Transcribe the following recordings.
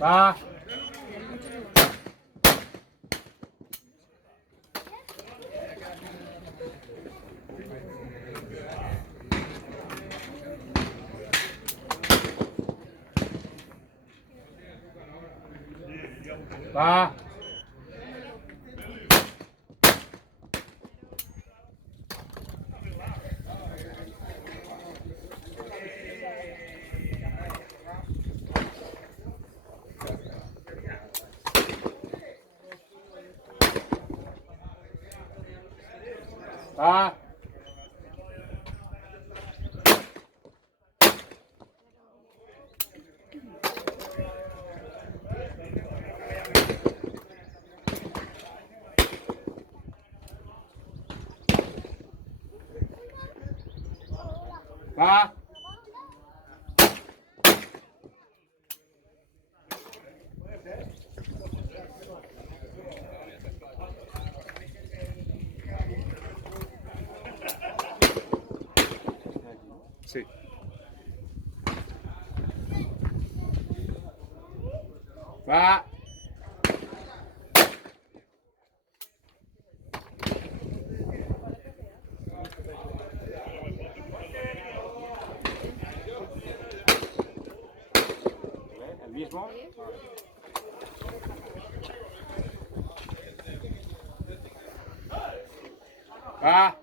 Va. Va. Va. Va. Sí. Va. El mismo. Va.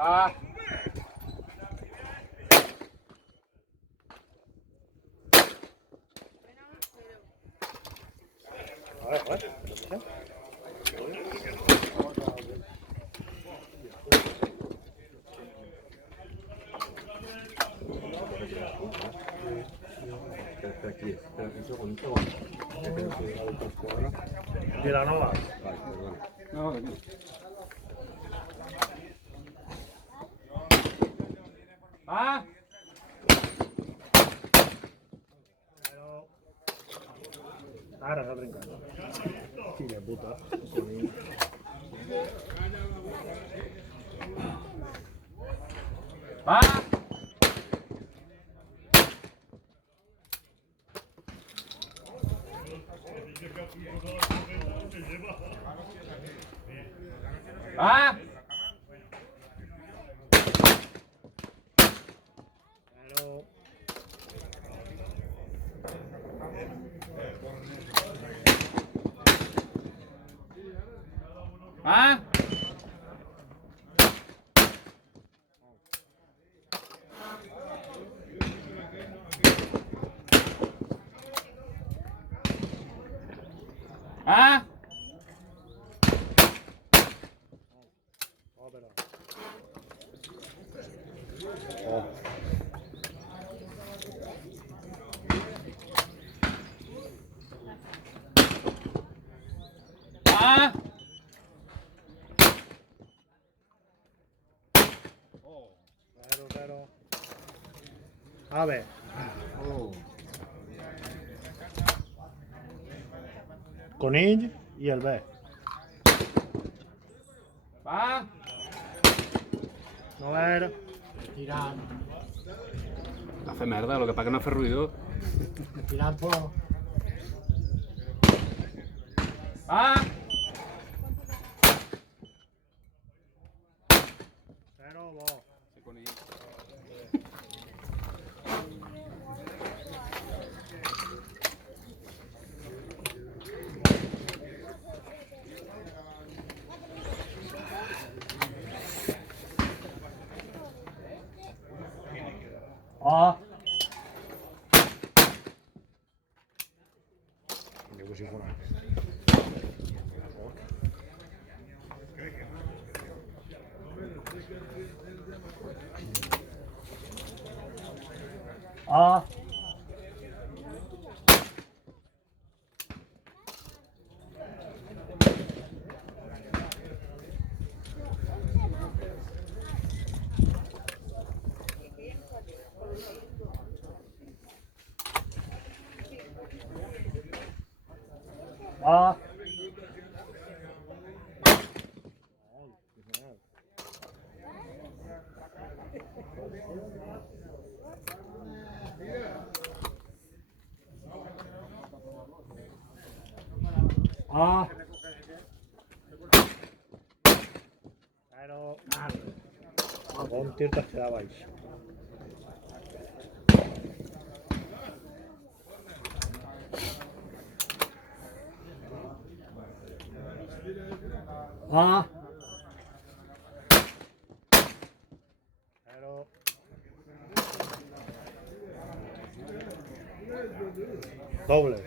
Va. Aquí, espera un segundo. De la nova. Vale, perdona. No, aquí. Va. Ara s'ha trencat. Quina puta. Va. Va. Pero... Va. Va. Oh, però... Va. Però... A ver. Oh. Conill i el B. Va. No ver. Tirant, Hace merda, lo que pasa que no hace ruido. tirant por... Va. Però bo. O. Devo sicurare. O. A. A. Zero. Bon tir t'has quedat baix. A. Zero. Dobles.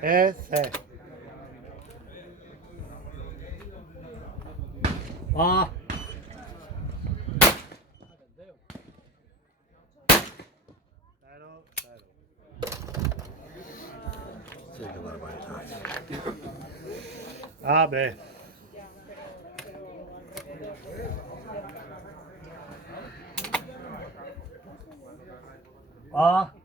C. A. Zero. Zero. Sí, qué barbaridad. A, B. A.